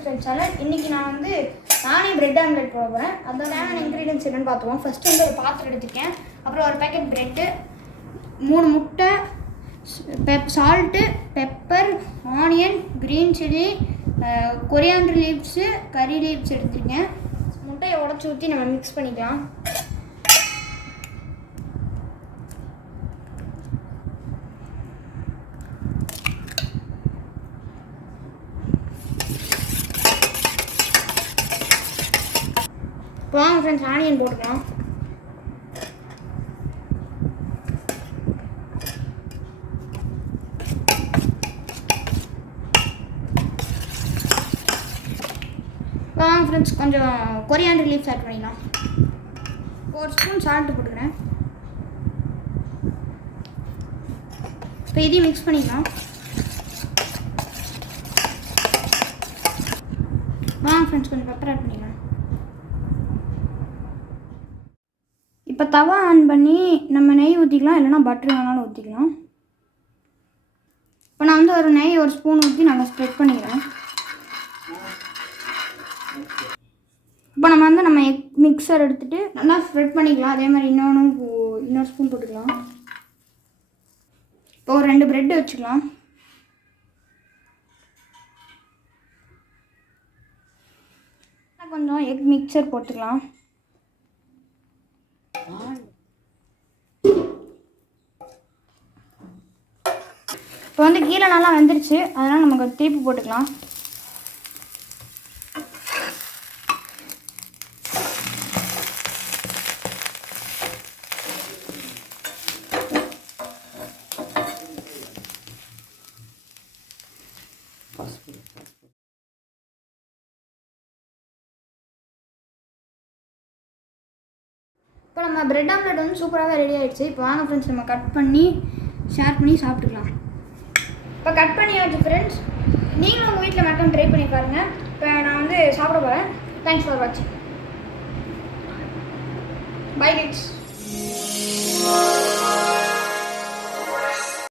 Different channel. இன்றைக்கி நான் வந்து நானே பிரெட் ஆம்லெட் போட போகிறேன். அதோட இன்க்ரீடியன்ஸ் என்னென்னு பார்த்துருவோம். ஃபஸ்ட்டு வந்து ஒரு பாத்திரம் எடுத்துருக்கேன். அப்புறம் ஒரு பேக்கெட் ப்ரெட்டு, 3 முட்டை, salt, pepper, onion, green chilli, coriander leaves, கறி லீவ்ஸ் எடுத்துருக்கேன். முட்டையை உடச்சி ஊற்றி நம்ம மிக்ஸ் பண்ணிக்கலாம். வாங்க ஃப்ரெண்ட்ஸ், ஆனியன் போட்டுக்கலாம். வாங்க ஃப்ரெண்ட்ஸ், கொஞ்சம் கொரியாண்டர் லீவ்ஸ் ஆட் பண்ணிக்கலாம். 1 ஸ்பூன் சால்ட்டு போட்டுக்கிறேன். இப்போ இதையும் மிக்ஸ் பண்ணிக்கலாம். வாங்க ஃப்ரெண்ட்ஸ், கொஞ்சம் பெப்பர் ஆட் பண்ணிக்கலாம். இப்போ தவா ஆன் பண்ணி நம்ம நெய் ஊற்றிக்கலாம், இல்லைனா பட்டர் வேணாலும் ஊற்றிக்கலாம். இப்போ நான் வந்து ஒரு நெய் 1 ஸ்பூன் ஊற்றி நல்லா ஸ்ப்ரெட் பண்ணிக்கிறேன். இப்போ நம்ம வந்து எக் மிக்சர் எடுத்துகிட்டு நல்லா ஸ்ப்ரெட் பண்ணிக்கலாம். அதே மாதிரி இன்னொரு ஸ்பூன் போட்டுக்கலாம். இப்போ ஒரு 2 ப்ரெட்டு வச்சுக்கலாம். கொஞ்சம் எக் மிக்சர் போட்டுக்கலாம். இப்போ வந்து கீழே நல்லா வெந்துருச்சு, அதனால் நமக்கு திருப்பி போட்டுக்கலாம். இப்போ நம்ம பிரெட் ஆம்லெட் வந்து சூப்பராகவே ரெடி ஆகிடுச்சு. இப்போ வாங்க ஃப்ரெண்ட்ஸ், நம்ம கட் பண்ணி ஷேர் பண்ணி சாப்பிட்டுக்கலாம். இப்போ கட் பண்ணியாச்சு ஃப்ரெண்ட்ஸ். நீங்களும் உங்கள் வீட்டில் மட்டும் ட்ரை பண்ணி பாருங்கள். இப்போ நான் வந்து சாப்பிட போகிறேன். தேங்க்ஸ் ஃபார் வாட்சிங். Bye guys.